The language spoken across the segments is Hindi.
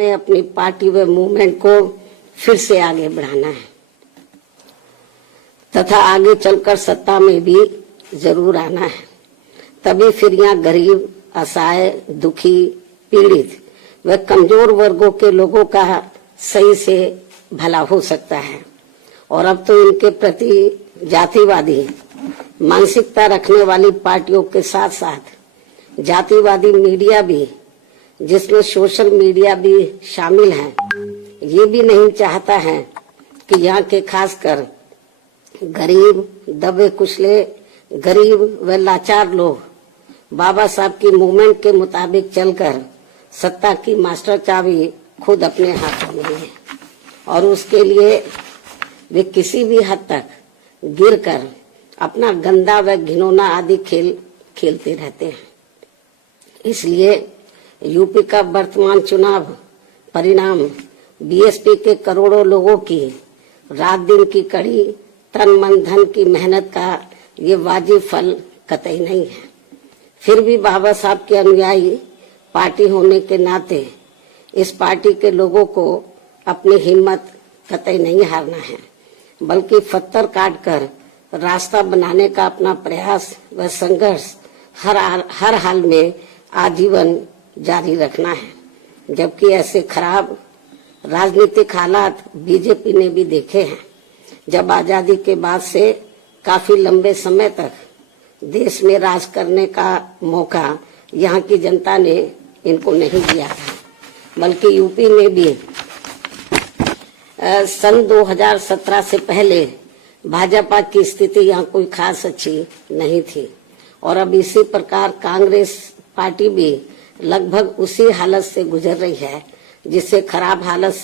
में अपनी पार्टी व मूवमेंट को फिर से आगे बढ़ाना है तथा आगे चलकर सत्ता में भी जरूर आना है। तभी फिर यहाँ गरीब, असहाय, दुखी, पीड़ित व कमजोर वर्गों के लोगों का सही से भला हो सकता है। और अब तो इनके प्रति जातिवादी मानसिकता रखने वाली पार्टियों के साथ साथ जातिवादी मीडिया भी, जिसमें सोशल मीडिया भी शामिल है, ये भी नहीं चाहता है कि यहाँ के खासकर गरीब, दबे कुचले, गरीब व लाचार लोग बाबा साहब की मूवमेंट के मुताबिक चलकर सत्ता की मास्टर चाबी खुद अपने हाथों में है और उसके लिए वे किसी भी हद तक गिरकर अपना गंदा व घिनौना आदि खेल खेलते रहते हैं। इसलिए यूपी का वर्तमान चुनाव परिणाम बीएसपी के करोड़ों लोगों की रात दिन की कड़ी तन मन धन की मेहनत का ये वाजिब फल कतई नहीं है। फिर भी बाबा साहब के अनुयायी पार्टी होने के नाते इस पार्टी के लोगों को अपनी हिम्मत कतई नहीं हारना है, बल्कि पत्थर काट कर रास्ता बनाने का अपना प्रयास व संघर्ष हर हाल में आजीवन जारी रखना है। जबकि ऐसे खराब राजनीतिक हालात बीजेपी ने भी देखे हैं, जब आजादी के बाद से काफी लंबे समय तक देश में राज करने का मौका यहाँ की जनता ने इनको नहीं दिया था, बल्कि यूपी में भी सन 2017 से पहले भाजपा की स्थिति यहाँ कोई खास अच्छी नहीं थी। और अब इसी प्रकार कांग्रेस पार्टी भी लगभग उसी हालत से गुजर रही है जिस खराब हालत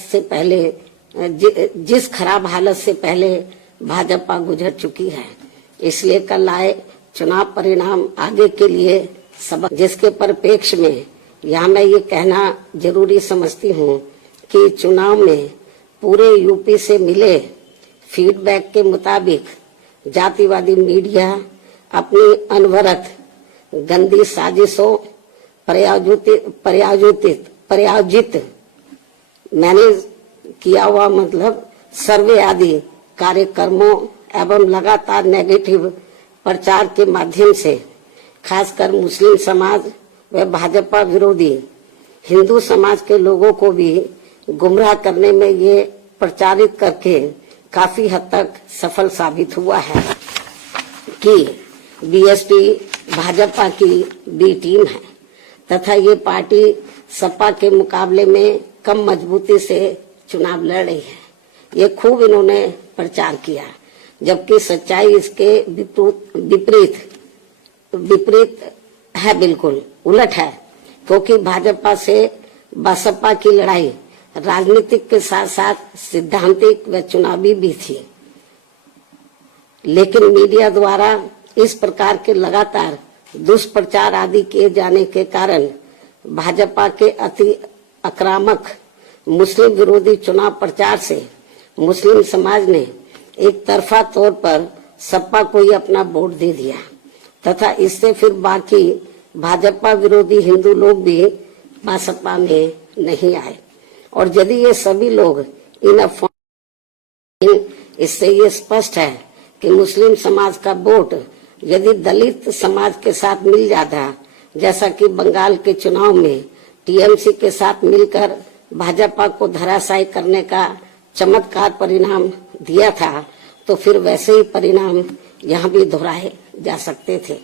से पहले भाजपा गुजर चुकी है। इसलिए कल आए चुनाव परिणाम आगे के लिए सबक, जिसके परिप्रेक्ष्य में यहाँ मैं ये कहना जरूरी समझती हूँ कि चुनाव में पूरे यूपी से मिले फीडबैक के मुताबिक जातिवादी मीडिया अपनी अनवरत गंदी साजिशों प्रायोजित मैनेज किया हुआ सर्वे आदि कार्यक्रमों एवं लगातार नेगेटिव प्रचार के माध्यम से खासकर मुस्लिम समाज व भाजपा विरोधी हिंदू समाज के लोगों को भी गुमराह करने में ये प्रचारित करके काफी हद तक सफल साबित हुआ है कि बीएसपी भाजपा की बी टीम है तथा ये पार्टी सपा के मुकाबले में कम मजबूती से चुनाव लड़ रही है। ये खूब इन्होंने प्रचार किया, जबकि सच्चाई इसके विपरीत है, बिल्कुल उलट है। क्योंकि भाजपा से बसपा की लड़ाई राजनीतिक के साथ साथ सिद्धांतिक व चुनावी भी थी, लेकिन मीडिया द्वारा इस प्रकार के लगातार दुष्प्रचार आदि किए जाने के कारण भाजपा के अति आक्रामक मुस्लिम विरोधी चुनाव प्रचार से मुस्लिम समाज ने एक तरफा तौर पर सपा को ही अपना वोट दे दिया तथा इससे फिर बाकी भाजपा विरोधी हिंदू लोग भी बसपा में नहीं आए। और यदि ये सभी लोग इससे ये स्पष्ट है कि मुस्लिम समाज का वोट यदि दलित समाज के साथ मिल जाता, जैसा कि बंगाल के चुनाव में टीएमसी के साथ मिलकर भाजपा को धराशायी करने का चमत्कार परिणाम दिया था, तो फिर वैसे ही परिणाम यहाँ भी दोहराए जा सकते थे।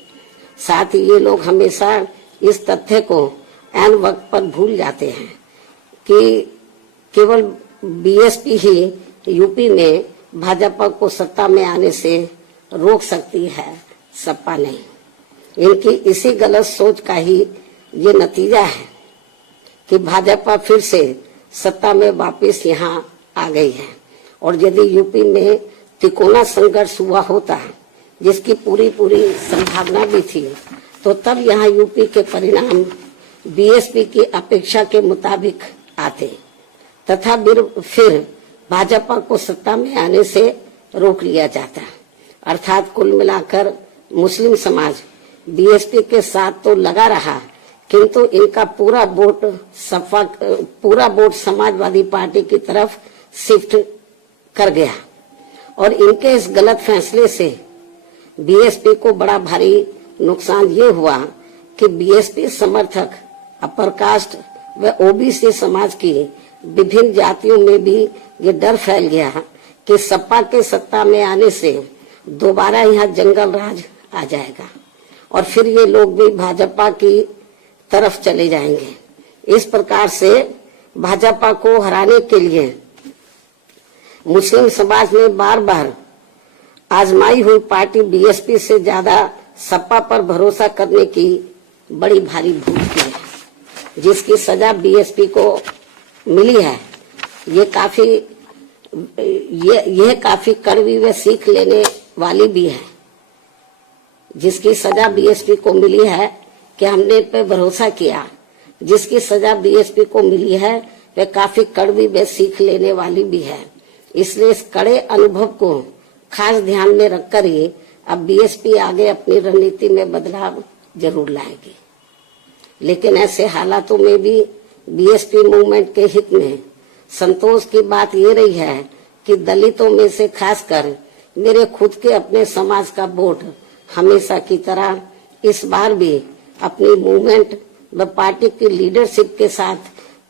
साथ ही ये लोग हमेशा इस तथ्य को ऐन वक्त पर भूल जाते हैं कि केवल बीएसपी ही यूपी में भाजपा को सत्ता में आने से रोक सकती है, सपा नहीं। इनकी इसी गलत सोच का ही ये नतीजा है कि भाजपा फिर से सत्ता में वापस यहाँ आ गई है। और यदि यूपी में तिकोना संघर्ष हुआ होता, जिसकी पूरी संभावना भी थी, तो तब यहाँ यूपी के परिणाम बीएसपी की अपेक्षा के मुताबिक आते तथा फिर भाजपा को सत्ता में आने से रोक लिया जाता। अर्थात कुल मिलाकर मुस्लिम समाज बीएसपी के साथ तो लगा रहा, किंतु इनका पूरा वोट समाजवादी पार्टी की तरफ शिफ्ट कर गया और इनके इस गलत फैसले से बीएसपी को बड़ा भारी नुकसान ये हुआ कि बीएसपी समर्थक अपर कास्ट व ओबीसी समाज की विभिन्न जातियों में भी ये डर फैल गया कि सपा के सत्ता में आने से दोबारा यहाँ जंगल राज आ जाएगा और फिर ये लोग भी भाजपा की तरफ चले जाएंगे। इस प्रकार से भाजपा को हराने के लिए मुस्लिम समाज ने बार बार आजमाई हुई पार्टी बीएसपी से ज्यादा सपा पर भरोसा करने की बड़ी भारी भूल की है, जिसकी सजा बीएसपी को मिली है। यह काफी कड़वी व सीख लेने वाली भी है। जिसकी सजा बीएसपी को मिली है कि हमने पे भरोसा किया, जिसकी सजा बीएसपी को मिली है वह काफी कड़वी व सीख लेने वाली भी है। इसलिए इस कड़े अनुभव को खास ध्यान में रखकर ही अब बीएसपी आगे अपनी रणनीति में बदलाव जरूर लाएगी। लेकिन ऐसे हालातों में भी बीएसपी मूवमेंट के हित में संतोष की बात ये रही है कि दलितों में से खासकर मेरे खुद के अपने समाज का वोट हमेशा की तरह इस बार भी अपनी मूवमेंट व पार्टी की लीडरशिप के साथ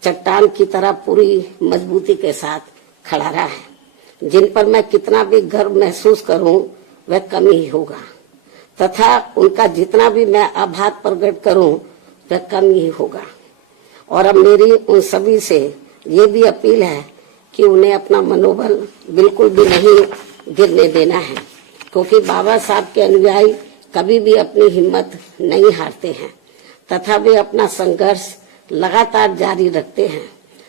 चट्टान की तरह पूरी मजबूती के साथ खड़ा रहा है। जिन पर मैं कितना भी गर्व महसूस करूं वह कम ही होगा तथा उनका जितना भी मैं आभार प्रकट करूं वह कम ही होगा। और अब मेरी उन सभी से ये भी अपील है कि उन्हें अपना मनोबल बिल्कुल भी नहीं गिरने देना है, क्योंकि बाबा साहब के अनुयायी कभी भी अपनी हिम्मत नहीं हारते हैं तथा वे अपना संघर्ष लगातार जारी रखते हैं।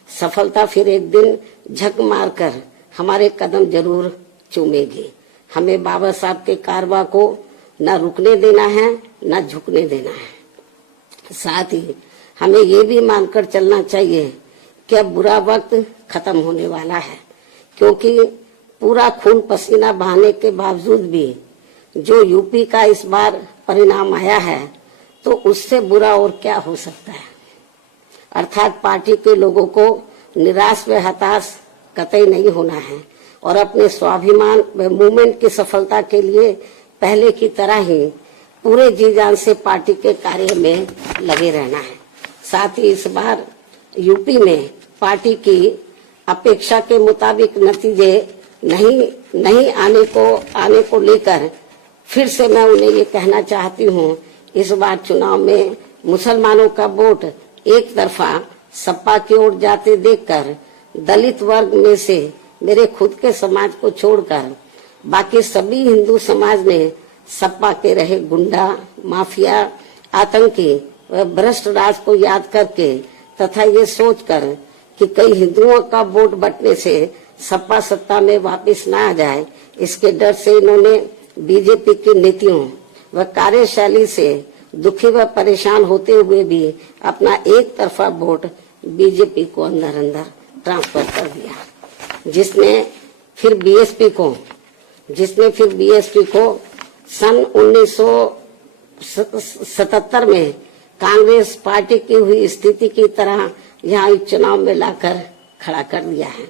सफलता फिर एक दिन झक मारकर हमारे कदम जरूर चूमेगी। हमें बाबा साहब के कारवां को न रुकने देना है न झुकने देना है। साथ ही हमें ये भी मानकर चलना चाहिए कि अब बुरा वक्त खत्म होने वाला है, क्योंकि पूरा खून पसीना बहाने के बावजूद भी जो यूपी का इस बार परिणाम आया है तो उससे बुरा और क्या हो सकता है। अर्थात पार्टी के लोगों को निराश व हताश कतई नहीं होना है और अपने स्वाभिमान व मूवमेंट की सफलता के लिए पहले की तरह ही पूरे जी जान से पार्टी के कार्य में लगे रहना है। साथ ही इस बार यूपी में पार्टी की अपेक्षा के मुताबिक नतीजे नहीं आने को लेकर फिर से मैं उन्हें ये कहना चाहती हूँ, इस बार चुनाव में मुसलमानों का वोट एक तरफा सपा की ओर जाते देखकर दलित वर्ग में से मेरे खुद के समाज को छोड़कर बाकी सभी हिंदू समाज ने सपा के रहे गुंडा, माफिया, आतंकी व भ्रष्ट राज को याद करके तथा ये सोचकर कि कई हिंदुओं का वोट बंटने से सपा सत्ता में वापस न आ जाए, इसके डर से इन्होंने बीजेपी की नीतियों व कार्यशैली से दुखी व परेशान होते हुए भी अपना एक तरफा वोट बीजेपी को अंदर ट्रांसफर कर दिया, जिसने फिर बीएसपी को सन 1977 में कांग्रेस पार्टी की हुई स्थिति की तरह यहाँ चुनाव में लाकर खड़ा कर दिया है।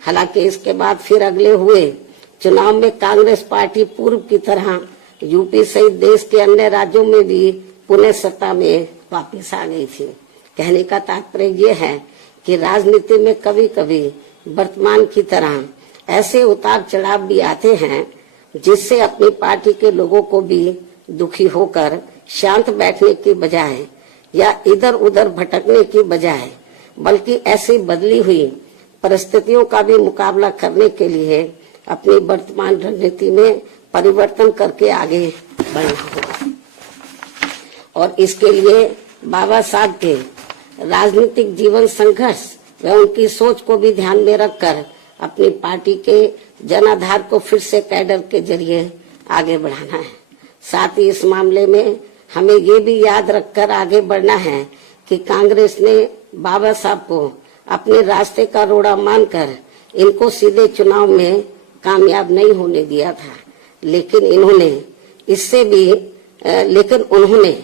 हालांकि इसके बाद फिर अगले हुए चुनाव में कांग्रेस पार्टी पूर्व की तरह यूपी सहित देश के अन्य राज्यों में भी पुनः सत्ता में वापस आ गई थी। कहने का तात्पर्य ये है कि राजनीति में कभी कभी वर्तमान की तरह ऐसे उतार चढ़ाव भी आते हैं जिससे अपनी पार्टी के लोगों को भी दुखी होकर शांत बैठने की बजाय या इधर उधर भटकने की बजाय बल्कि ऐसी बदली हुई परिस्थितियों का भी मुकाबला करने के लिए अपनी वर्तमान रणनीति में परिवर्तन करके आगे बढ़ना होगा। और इसके लिए बाबा साहब के राजनीतिक जीवन संघर्ष व उनकी सोच को भी ध्यान में रखकर अपनी पार्टी के जनाधार को फिर से कैडर के जरिए आगे बढ़ाना है। साथ ही इस मामले में हमें ये भी याद रखकर आगे बढ़ना है कि कांग्रेस ने बाबा साहब को अपने रास्ते का रोड़ा मानकर इनको सीधे चुनाव में कामयाब नहीं होने दिया था, लेकिन उन्होंने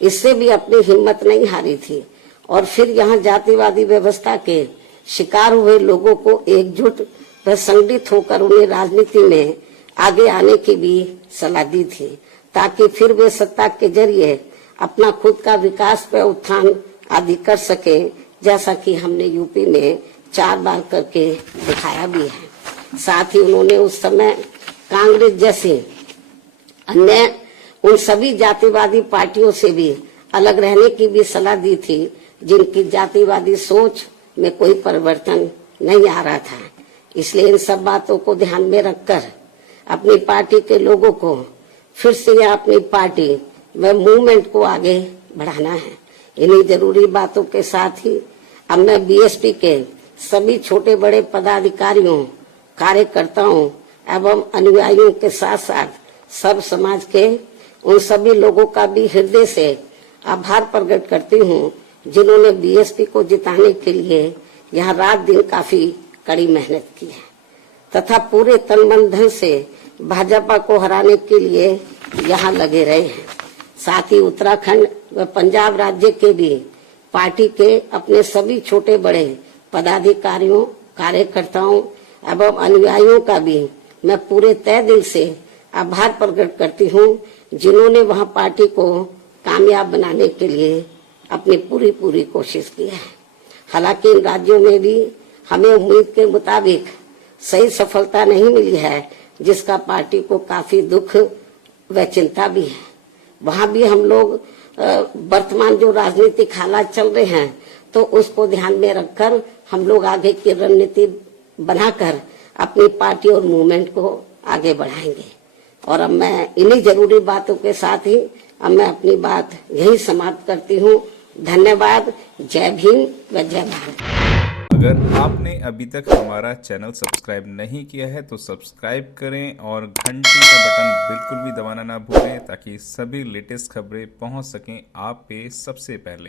इससे भी अपनी हिम्मत नहीं हारी थी और फिर यहाँ जातिवादी व्यवस्था के शिकार हुए लोगों को एकजुट व संगठित होकर उन्हें राजनीति में आगे आने की भी सलाह दी थी, ताकि फिर वे सत्ता के जरिए अपना खुद का विकास व उत्थान आदि कर सके, जैसा कि हमने यूपी में 4 बार करके दिखाया भी है। साथ ही उन्होंने उस समय कांग्रेस जैसे अन्य उन सभी जातिवादी पार्टियों से भी अलग रहने की भी सलाह दी थी, जिनकी जातिवादी सोच में कोई परिवर्तन नहीं आ रहा था। इसलिए इन सब बातों को ध्यान में रखकर अपनी पार्टी के लोगों को फिर से अपनी पार्टी व मूवमेंट को आगे बढ़ाना है। इन्हीं जरूरी बातों के साथ ही अब मैं बीएसपी के सभी छोटे बड़े पदाधिकारियों, कार्यकर्ताओं एवं अनुयायियों के साथ साथ सब समाज के उन सभी लोगों का भी हृदय से आभार प्रकट करती हूँ, जिन्होंने बीएसपी को जिताने के लिए यहाँ रात दिन काफी कड़ी मेहनत की है तथा पूरे तन मन धन से भाजपा को हराने के लिए यहाँ लगे रहे हैं। साथ ही उत्तराखंड व पंजाब राज्य के भी पार्टी के अपने सभी छोटे बड़े पदाधिकारियों, कार्यकर्ताओं एवं अनुयायियों का भी मैं पूरे तय दिल से आभार प्रकट करती हूँ, जिन्होंने वहाँ पार्टी को कामयाब बनाने के लिए अपनी पूरी कोशिश की है। हालांकि इन राज्यों में भी हमें उम्मीद के मुताबिक सही सफलता नहीं मिली है, जिसका पार्टी को काफी दुख व चिंता भी है। वहाँ भी हम लोग वर्तमान जो राजनीतिक हालात चल रहे हैं, तो उसको ध्यान में रखकर हम लोग आगे की रणनीति बनाकर अपनी पार्टी और मूवमेंट को आगे बढ़ाएंगे। और अब मैं इन्हीं जरूरी बातों के साथ ही अब मैं अपनी बात यही समाप्त करती हूँ। धन्यवाद। जय भीम व जय भारत। अगर आपने अभी तक हमारा चैनल सब्सक्राइब नहीं किया है तो सब्सक्राइब करें और घंटी का बटन बिल्कुल भी दबाना ना भूलें, ताकि सभी लेटेस्ट खबरें पहुंच सकें आप पे सबसे पहले।